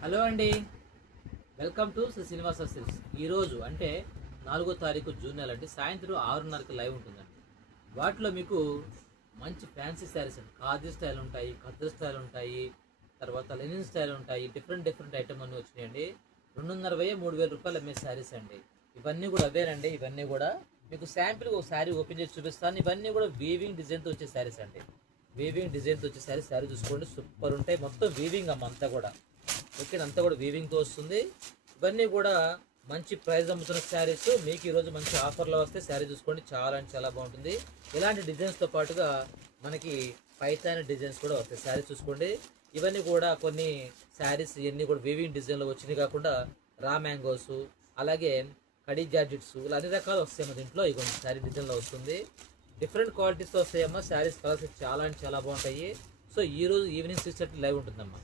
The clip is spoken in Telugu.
హలో అండి, welcome to Shri Srinivasa silks. ఈరోజు అంటే 4వ తారీఖు జూన్ నెల అంటే సాయంత్రం 6:30కి లైవ్ ఉంటుందండి. వాటిలో మీకు మంచి ఫ్యాన్సీ శారీస్ అండి, ఖాదీ స్టైల్ ఉంటాయి, ఖద్దరు స్టైల్ ఉంటాయి, తర్వాత లెనిన్ స్టైల్ ఉంటాయి. డిఫరెంట్ ఐటమ్ అన్నీ వచ్చినాయండి. 2,500 3,000 రూపాయలు అమ్మే శారీస్ అండి. ఇవన్నీ కూడా అవేనండి. ఇవన్నీ కూడా మీకు శాంపిల్గా ఒక శారీ ఓపెన్ చేసి చూపిస్తాను. ఇవన్నీ కూడా వీవింగ్ డిజైన్తో వచ్చే శారీస్ అండి. వీవింగ్ డిజైన్తో వచ్చే శారీ చూసుకోండి, సూపర్ ఉంటాయి. మొత్తం వీవింగ్ అమ్మ అంతా కూడా ఓకే, అంతా కూడా వీవింగ్తో వస్తుంది. ఇవన్నీ కూడా మంచి ప్రైస్ అమ్ముతున్న శారీస్. మీకు ఈరోజు మంచి ఆఫర్లో వస్తే శారీ చూసుకోండి, చాలా అంటే చాలా బాగుంటుంది. ఇలాంటి డిజైన్స్తో పాటుగా మనకి పైతాని డిజైన్స్ కూడా వస్తాయి. శారీ చూసుకోండి, ఇవన్నీ కూడా కొన్ని శారీస్ ఇవన్నీ కూడా వీవింగ్ డిజైన్లో వచ్చినాయి కాకుండా రా మ్యాంగోస్, అలాగే కడీ జార్జెట్స్, ఇలా అన్ని రకాలు వస్తాయమ్మ దీంట్లో. ఈ కొన్ని శారీ డిజైన్లో వస్తుంది. డిఫరెంట్ క్వాలిటీస్తో వస్తాయమ్మా శారీస్. కలర్స్ చాలా అంటే చాలా బాగుంటాయి. సో ఈరోజు ఈవినింగ్ 6:30 లైవ్ ఉంటుందమ్మా.